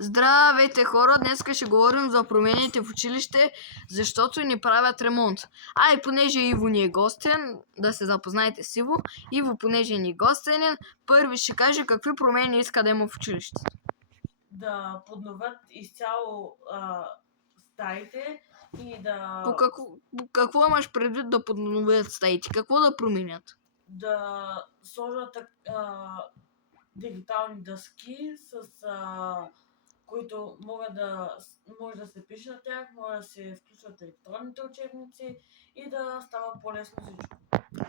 Здравейте хора, днес ще говорим за промените в училище, защото ни правят ремонт. И понеже Иво ни е гостен, да се запознаете с Иво. Иво, понеже ни е гостен, първи ще каже какви промени иска да има в училище. Да подновят изцяло стаите и да... Какво имаш предвид да подновят стаите? Какво да променят? Да сложат дигитални дъски, които може да се пише на тях, може да се включват електронните учебници и да става по-лесно всичко.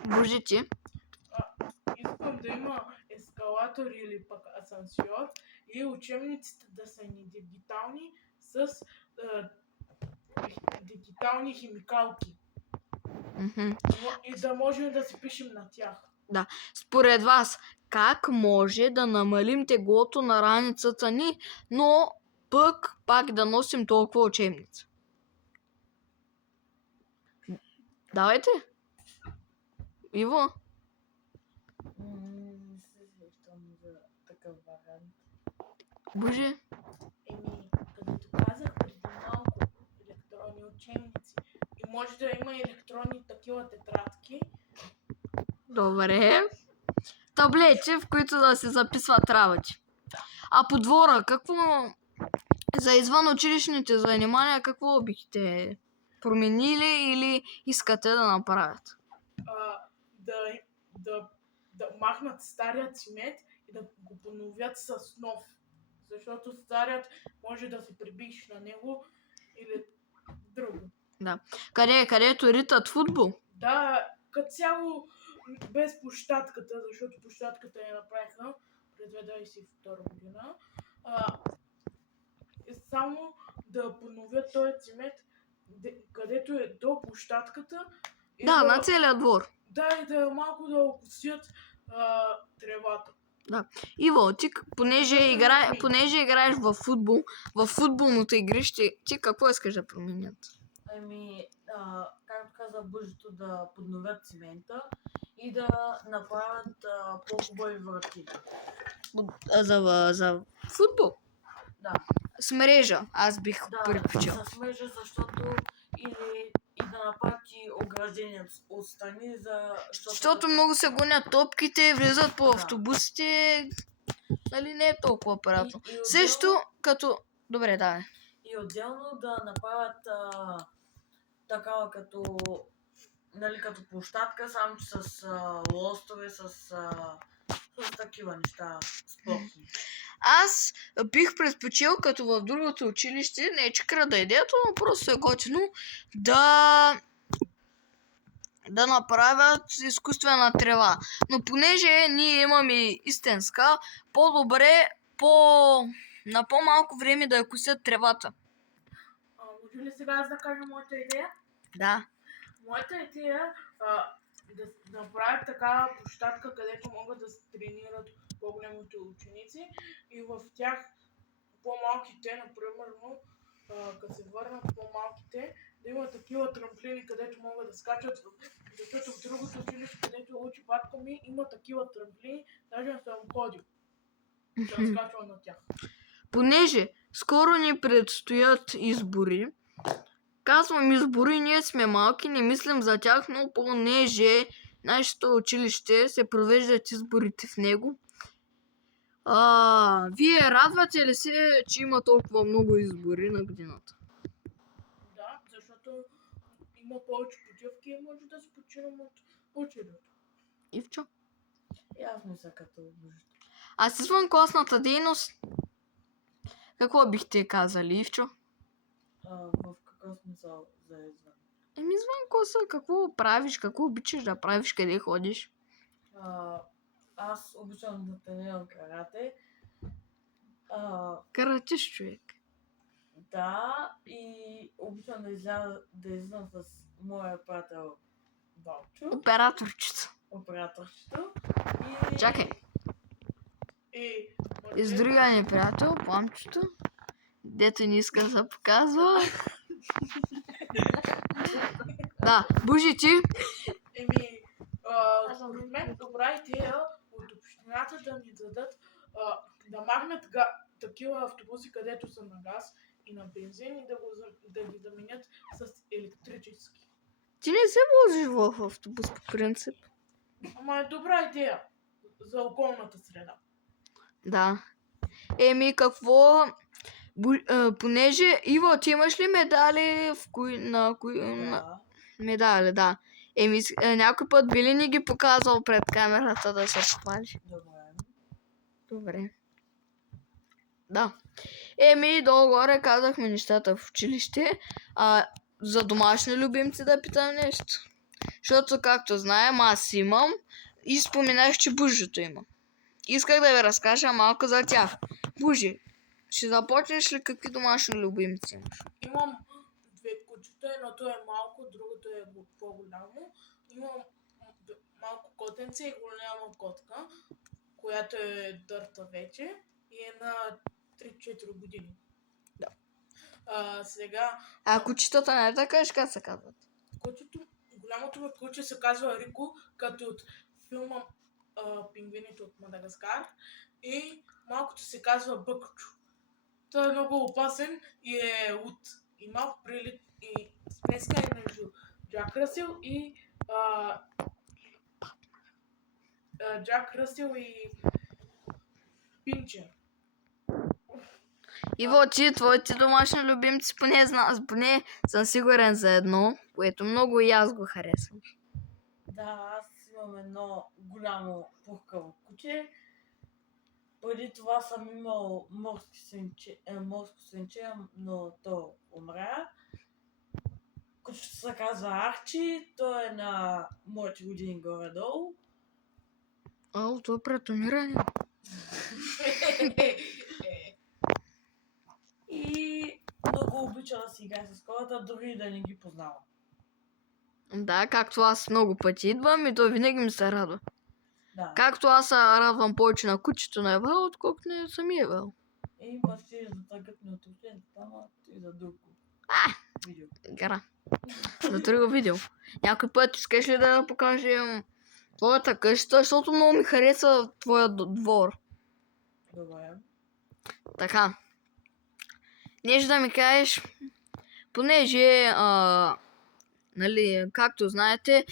Божи ти? Искам да има ескалатор или пък асансьор и учебниците да са ни дигитални с дигитални химикалки. И да можем да си пишем на тях. Да. Според вас, как може да намалим теглото на раницата ни, но пак да носим толкова учебница? Давайте. Иво? Не се сещам за такъв вариант. Боже. Като казах преди малко, електронни учебници. И може да има електронни такива тетрадки. Добре. Таблети, в които да се записват работи. А по двора, какво за извън училищните занимания, какво бихте променили или искате да направят? Да махнат стария цимет и да го подновят с нов. Защото старият може да се прибиш на него или друго. Да. Където ритат футбол? Да, като цяло без площадката, защото площадката я направиха през 2022 година. Само да подновят този цимет, където е до площадката. Да, на целия двор. Да, и да малко да окосят тревата. Да. Иво, ти понеже играеш в футбол, в футболното игрище, ти какво искаш да променят? Както каза Бъжето, да подновят цимента и да направят по-хубави врати. За футбол? Да. С мрежа, аз бих предпочел. Да, с мрежа, защото и да направят и ограждения от страни, защото много се гонят топките, влизат по автобусите, нали не е толкова приятно. Също като... Добре, да. И отделно да направят такава като площадка, само че с лостове, с такива неща спортни. Аз бих предпочел, като в другото училище, не е че крада идеята, но просто е готино да направят изкуствена трева. Но понеже ние имаме истинска, по-добре на по-малко време да я косят тревата. Може ли сега аз да кажа моята идея? Да. Моята идея да направят такава площадка, където могат да се тренират по-големите ученици и в тях по-малките, например, като се върнат по-малките, да има такива трамплини, където могат да скачат, защото в другото училище, където учи батко ми, има такива трамплини, даже не съм ходил. Съм скачвал на тях. Понеже скоро ни предстоят избори, казвам избори, ние сме малки, не мислим за тях, но понеже нашето училище се провеждат изборите в него. Вие радвате ли се, че има толкова много избори на годината? Да, защото има повече почивки и може да се починем от ученето. Ивчо? И аз мисля като Бъжето. А с извънкласната дейност, какво бихте казали, Ивчо? В какъв смисъл за извън? Извън класа, какво правиш, какво обичаш да правиш, къде ходиш? Аз обичам да тренирам карате. Каратиш, човек. Да, и обичам да излизам с моя приятел Балчо. Операторчето. Чакай. И с другия ни приятел, Пламчето, дето не иска да се показва. Да, Божи ти? Според мен добра идея от общината да ни дадат да махнат такива автобуси, където са на газ и на бензин и да ги заменят с електрически. Ти не се возиш в автобус по принцип. Ама е добра идея за околната среда. Да. Еми, какво... Понеже, Иво, ти имаш ли медали Да. медали, да. Еми, някой път би ли ни ги показал пред камерата да се похвали? Добре. Добре. Да. Еми, долу-горе казахме нещата в училище. За домашни любимци да питам нещо. Защото, както знаем, аз имам и споменах, че Бужито има. Исках да ви разкажа малко за тях. Бужи, ще започнеш ли какви домашни любимци имаш? Имам две кучета, едното е малко, другото е по-голямо. Имам малко котенце и голяма котка, която е дърта вече и е на 3-4 години. Да. Сега Кучетата не е така, как се казват? голямото ми куче се казва Рико, като от филма Пингвините от Мадагаскар, и малкото се казва Бъкчо. Той е много опасен и е луд. И малко и смеска е между Джак Ръсел и Джак Ръсел и Пинчер. Иво, твоите домашни любимци, поне съм сигурен за едно, което много и аз го харесвам. Да, аз имам едно голямо пухкаво куче. Преди това съм имал морско свинче, но то умря. Кучето се казва Арчи, той е на моите години горе-долу. Това е претониране. И много обича да си играе с хората, дори да не ги познава. Да, както аз много пъти идвам и той винаги ми се радва. Да. Както аз се радвам повече на кучето на Евал, отколкото на самия Евал. И бащи за тъгът ми отучен, там и за друго видео. Гара. За друго видео. Някой път искаш ли да покажем твоята къща, защото много ми хареса твоя двор. Добре. Така. Нещо да ми кажеш, понеже, нали, както знаете,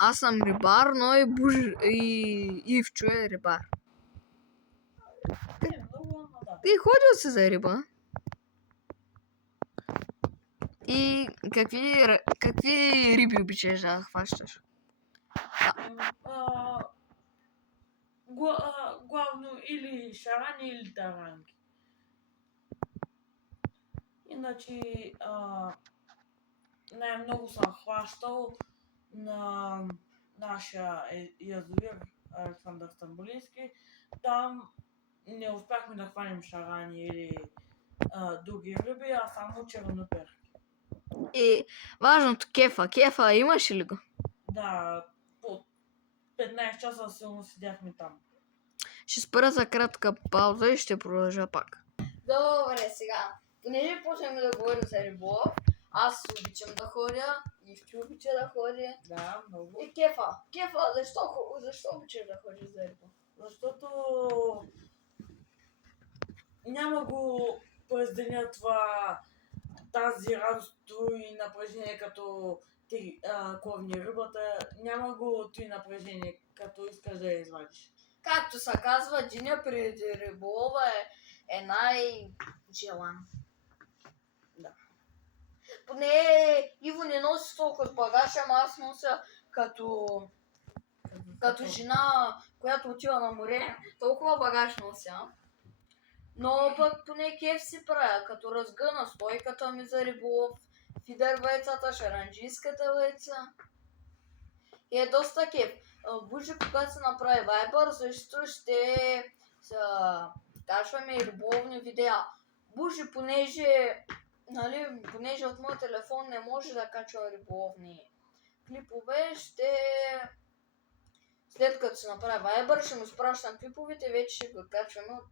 аз съм рибар, но и Ивчо е рибар. Не, много, ама да. И ходил си за риба. И какви риби обичаш да хващаш? Главно или шарани, или таранги. Иначе най-много съм хващал на нашия язовир Александър Стамбулийски. Там не успяхме да хванем шарани или други риби, а само чернопер. И важното кефа. Кефа имаш ли го? Да, по 15 часа силно седяхме там. Ще спра за кратка пауза и ще продължа пак. Добре, сега. Понеже почнем да говорим за риболов, аз обичам да ходя, Ивчо обича да ходи. Да, много. И кефа. Кефа, защо обичаш да ходиш за риболов? Защото няма го през деня тази радост и напрежение, като ти кловни рибата. Няма го ти напрежение, като искаш да я извадиш. Както се казва, деня преди риболова е най-желан. Да. Поне Иво не носи толкова багаж, ама аз нося като жена, която отива на море, толкова багаж нося. Но пък поне кеф си правя, като разгъна стойката ми за риболов, фидер вайцата, шаранджийската вайца. И е доста кеф. Бужи, когато се направи Viber, също ще качваме и риболовни видеа. Бужи, понеже от моят телефон не може да качва риболовни клипове, след като се направи Viber, ще му спращам клиповете и вече ще го качваме от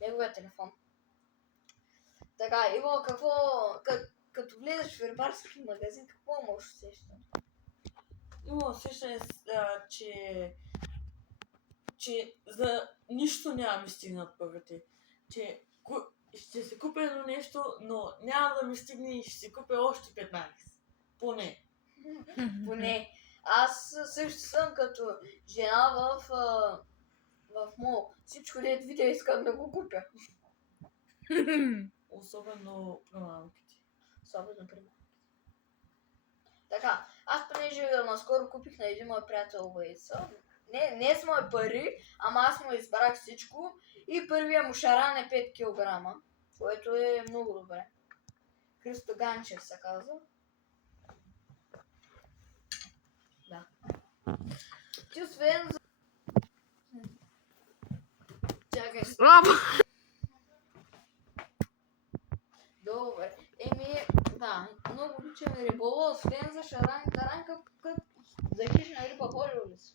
неговия телефон. Така, Иво, като влезеш в рибарски магазин, какво можеш да усещаш? Има усещане, че за нищо няма ми стигнат парите. Че ще си купя едно нещо, но няма да ми стигне и ще си купя още 15. Поне. Поне. Аз също съм като жена в мол. Всичко дето видя искам да го купя. Особено при мамките. Особено при мен. Така, аз понеже наскоро купих на един мой приятел лаица. Не с мои пари, ама аз му избрах всичко. И първия му шаран е 5 кг, което е много добре. Христо Ганчев се казва. Да. Ти освен за... Чакай. Добре. Да, много обичам риболов, освен за шаран и таран, за хищна риба ходил ли си?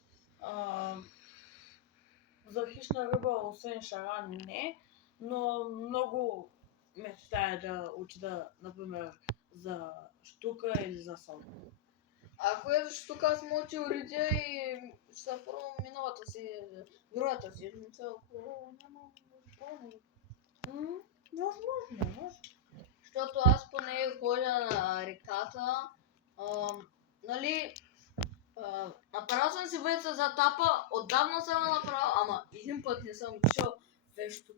За хищна риба, освен шаран, не, но много мечтая да уча, например, за штука или за сон. Ако е защото аз му ти уредя и ще се пробвам другата седмица, ако няма пълно. Възможно. Защото аз поне ходя на реката, нали, направил съм си въйца за тапа, отдавна съм я направил, ама един път не съм чел виж тук.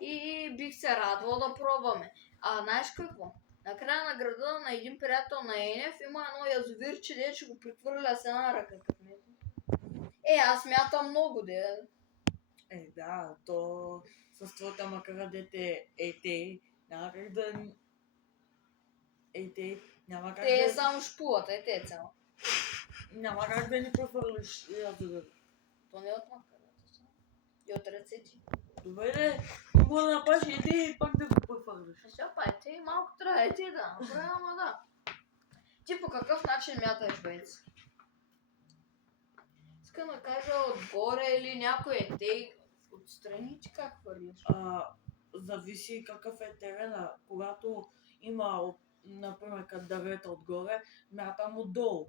И бих се радвал да пробваме. Знаеш какво? На края на града на един приятел на Енев има едно язовирче, де ще го прехвърля с една ръка като него. Аз мятам много, де. Да, то с твоята макара дете няма как да... няма как Те да... само шпуват, те цяло. Няма как да ни прехвърлиш язовир. То не е от макарата са. И от ръцете. Добре, де, мога да направиш и пак да го прехвърлиш. Те малко трябва да направя, ама да. Ти по какъв начин мяташ въйца? Искам да кажа отгоре или някой те отстрани, ти как хвърлиш? Зависи какъв е терена. Когато има, например, дървета отгоре, мятам отдолу.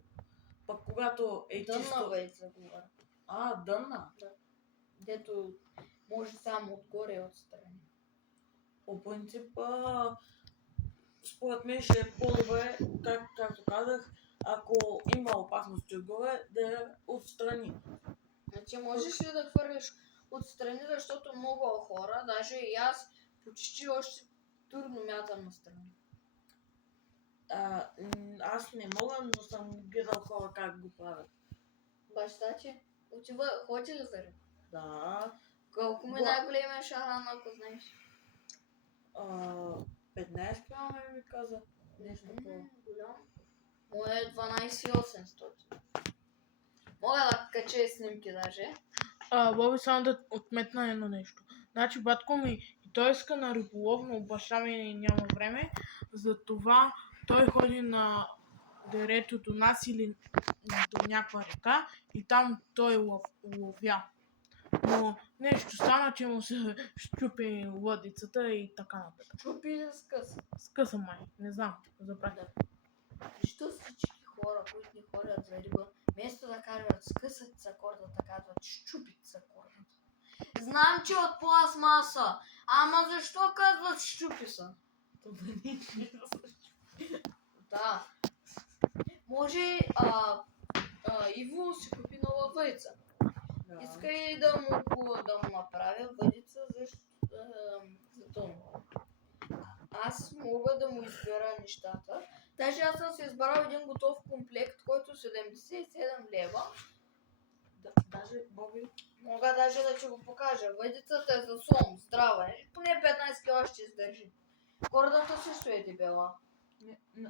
Пък когато е Дънна чисто... въйца говоря. Дънна? Да. Дето може само отгоре и отстрани. По принцип, според мен ще е по-добре, както казах, ако има опасности отгоре, да я отстрани. Значи можеш ли да хвърлиш отстрани, защото много хора, даже и аз почти още трудно мятам настрани. Аз не мога, но съм гледал хора как го правят. Баща ти ходи ли за риба? Да. Колко ми най-големия шаран, ако знаеш? 15 кг ми каза. Нещо такова. Голям. Моя е 12,800. Мога да кача и снимки даже. Боби, само да отметна едно нещо. Значи батко ми и той иска на риболов, но баща ми няма време. Затова той ходи на дерето до нас или до някаква река и там той ловя. Но нещо стана, че му се щупи лъдицата и така нататък. Щупи или скъса? Скъса май, не знам, забравя. Защо всички хора, които не ходят за риба, вместо да кажат скъсат са кордата, казват щупит са кордата. Знам, че от пластмаса, ама защо казват щупи са? Да. Може Иво си купи нова въйца. Да. Иска и да му направя въдица за тон. Аз мога да му избера нещата. Даже аз съм си избрал един готов комплект, който 77 лева. Даже, Боби, Мога даже да ти го покажа. Въдицата е за сом, здрава е. Поне 15 кг ще издържи. Кордата също е дебела.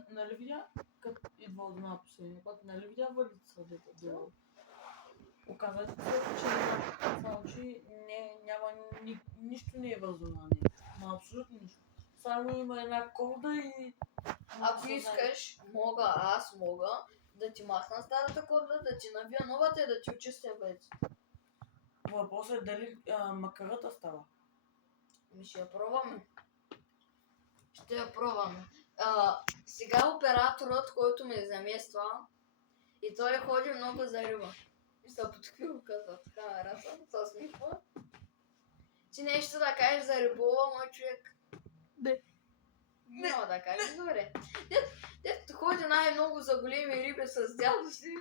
нали видя, като идва от дома последния път, нали видя въдицата дето долу? Оказвате се, че няма нищо не е възможно. Абсолютно нищо. Само има една корда и... Ако искаш, аз мога да ти махна старата корда, да ти навия новата и да ти очистя въдицата. Въпросът е дали макарата става. Ще я пробваме. Ще я пробваме. Сега операторът, който ме замества, и той ходи много за риба. И се потикви го казва в камерата, се усмихва. Ти нещо да кажеш за риболова, мой човек? Не. Няма да кажеш, добре. Дето ходи най-много за големи риби с дядо си.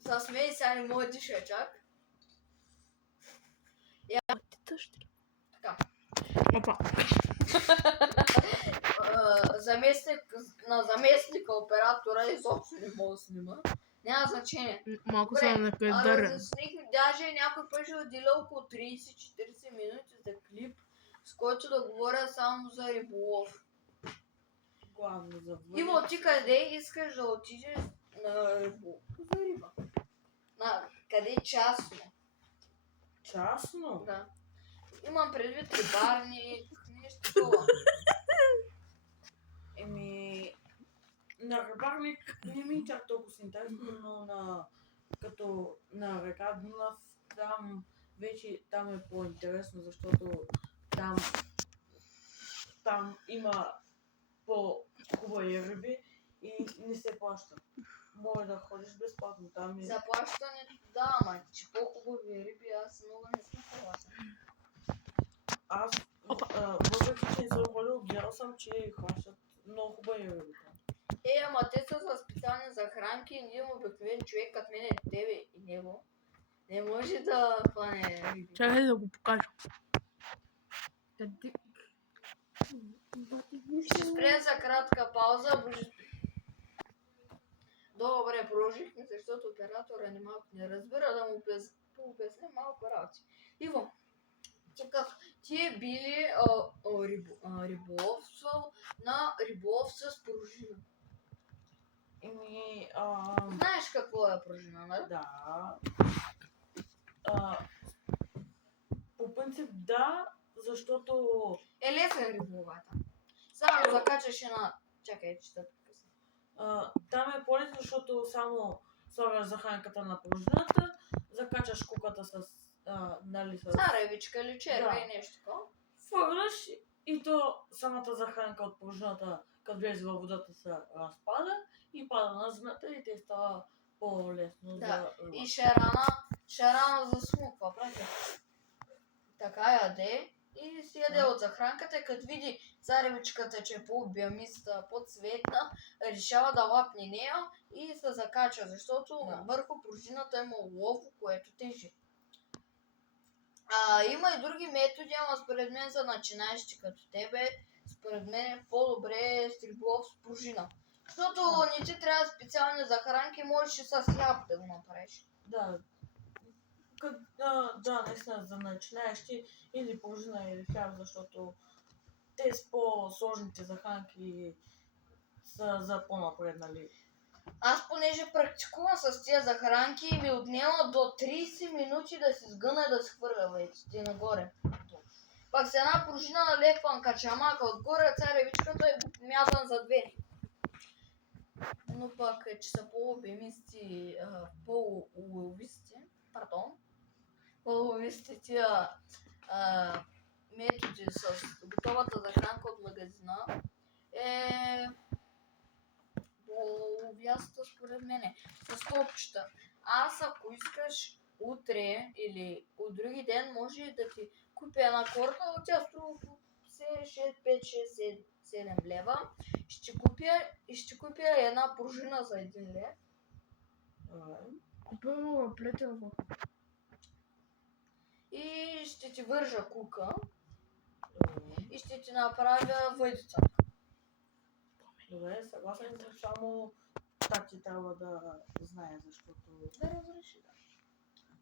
С мен сега не мога да диша чак. Така. Опа. На заместника оператора изобщо не мога да снима. Няма значение. Малко Добре, съм накадърен. заснихме, даже някой път ще отделя около 30-40 минути за клип, с който да говоря само за риболов. Главно за Иво, ти къде искаш да отидеш на риболов? За риба. Къде частно? Частно? Да. Имам предвид рибарни, нещо такова. На рибарник не ми е чак толкова интересно, но като на река Дунав, там е по-интересно, защото там има по-хубави риби и не се плаща. Може да ходиш безплатно там и... Заплащането, да, ама че по-хубави риби, аз много не съм съгласен. Аз, въпреки че не съм ходил, гледал съм, че хващат много хубави риби. Ама те са за специални захранки и един обикновен човек, като мен е тебе и него, не може да хване риби. Чакай да го покажа. Ще спрем за кратка пауза, Добре, продължихме, защото оператора не разбира да му обясня малко работи. Иво, ти е били риболовство на риболов с пружина. Знаеш какво е пружина, нали? Да. По принцип да, защото... Е лесен риболовата. Само да закачаш една... Чакай, че да там е по-лесно, защото само слагаш захранката на пружината, закачаш куката с... царевичка или черва Да. и нещо такова. Фърляш и то самата захранка от пружината, като влезе във водата, се разпада и пада на земята и те става по-лесно Да. за... И шарана засмуква, правда? Така яде и си яде от захранката, като види царевичката, че е по-обямиста, по-цветна, решава да лапне нея и се закача, защото върху пружината има олово, което тежи. Има и други методи, ама според мен за начинаещи като тебе, според мен е по-добре с риболов с пружина. Защото не ти трябва специални захранки, можеш и с хляб да го направиш. Да. Да, наистина за начинаещи или пружина или хляб, защото те с по-сложните захранки са за по-напреднали. Аз понеже практикувам с тия захранки, ми отнема до 30 минути да се сгъна и да се хвърля вече нагоре. Пак с една пружина налепвам качамака отгоре, царевичката и го мятам за две. Но пък, че са по-обемисти, по-уловисти тия методи с готовата захранка от магазина, по-увяста според мене. С топчета. Аз ако искаш утре или от други ден, може да ти купя една корка, от тя струва 5, 6, 7 лева. Ще купя една пружина за 1 лев. Купила плетелва. И ще ти вържа кука. И ще ти направя въдица. Добре, съгласен съм, само тати трябва да знае, защото... Да разреши, да.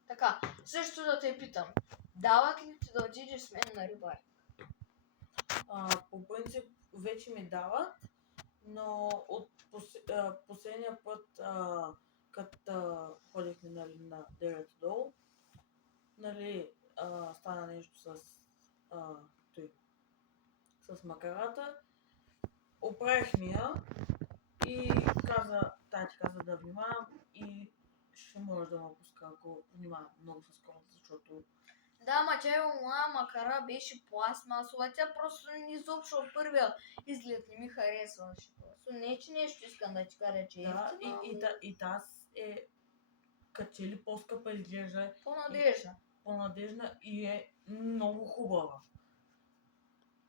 Така, също да те питам. Дават ли ти да отидеш с мен на рибари? По принцип вече ми дават, но от последния път, като ходихме на дерето долу, стана нещо с макарата. Оправихме я и тати каза да внимавам и ще може да ме пуска, ако внимавам много с колата, защото... Да, ма тя моя макара беше пластмасова, тя просто изобщо от първия изглед не ми харесваше. Не, че нещо искам да ти кажа, че да, и таз е като че ли по-скъпа изглежда. По-надежда. по-надежна и е много хубава.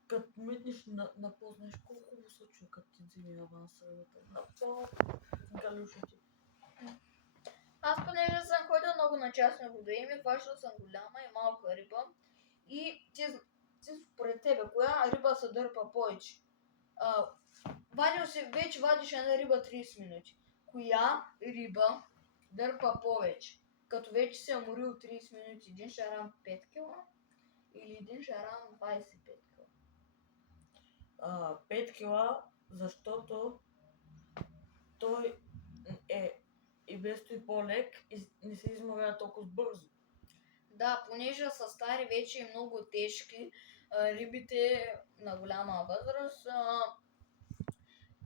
Като метнеш на знаеш колко хубаво се чува, като ти вземи аванса рибата. Направо галюша ти. Аз понеже съм ходил много на частни водоеми, хващал съм голяма и малка риба. И ти според тебе, коя риба се дърпа повече? Вече вадиш една риба 30 минути. Коя риба дърпа повече? Като вече се е морил 30 минути, един шаран 5 кг или един шаран 25 кг? 5 кг, защото той е и без той по-лек и не се изморява толкова бързо. Да, понеже са стари вече и много тежки, рибите на голяма възраст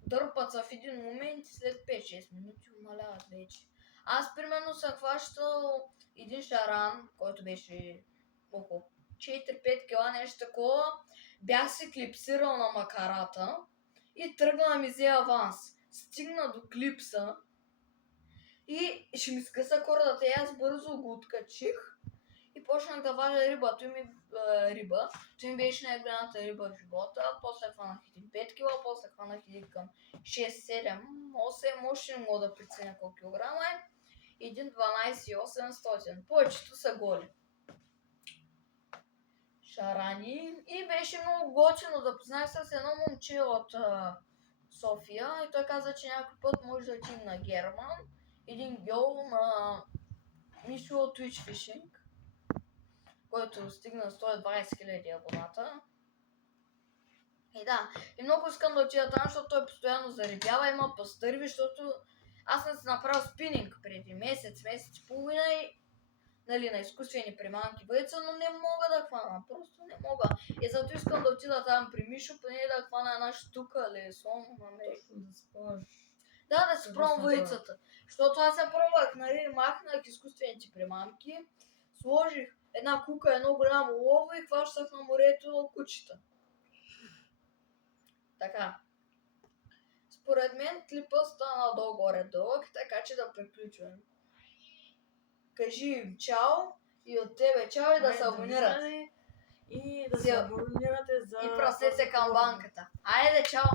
дърпат се в един момент и след 5-6 минути умаляват вече. Аз примерно съм хващал един шаран, който беше около 4-5 кг, нещо такова. Бях се клипсирал на макарата и тръгна да ми взе аванс. Стигна до клипса и ще ми скъса кордата и аз бързо го откачих и почнах да вадя риба. Той ми беше най-голямата риба в живота. После хванах един 5 кг, после хванах един към 6, 7, 8, още не мога да преценя колко килограма е. Един 12,800. Повечето са голи шарани. И беше много готино. Запознах се с едно момче от София и той каза, че някой път може да отидем на Герман. Един гьол на Мишо от Twitch Fishing, който стигна 120 000 абоната. И да, и много искам да отида там, защото той постоянно зарибява, има пастърви, защото аз съм си направил спининг преди месец и половина и на изкуствени приманки въйца, но не мога да хвана, просто не мога. И зато искам да отида там при Мишо, поне да хвана една штука или сон на нещо. Да спаш. Да си пробвам въйцата. Защото аз я пробвах, махнах изкуствените приманки, сложих една кука, едно голямо лово и хващах на морето кучета. Така. Според мен клипът стана долу-горе дълъг, така че да приключваме. Кажи им чао и от тебе чао и да се абонират. И да се абонирате за... И пръснете към банката. Айде, чао!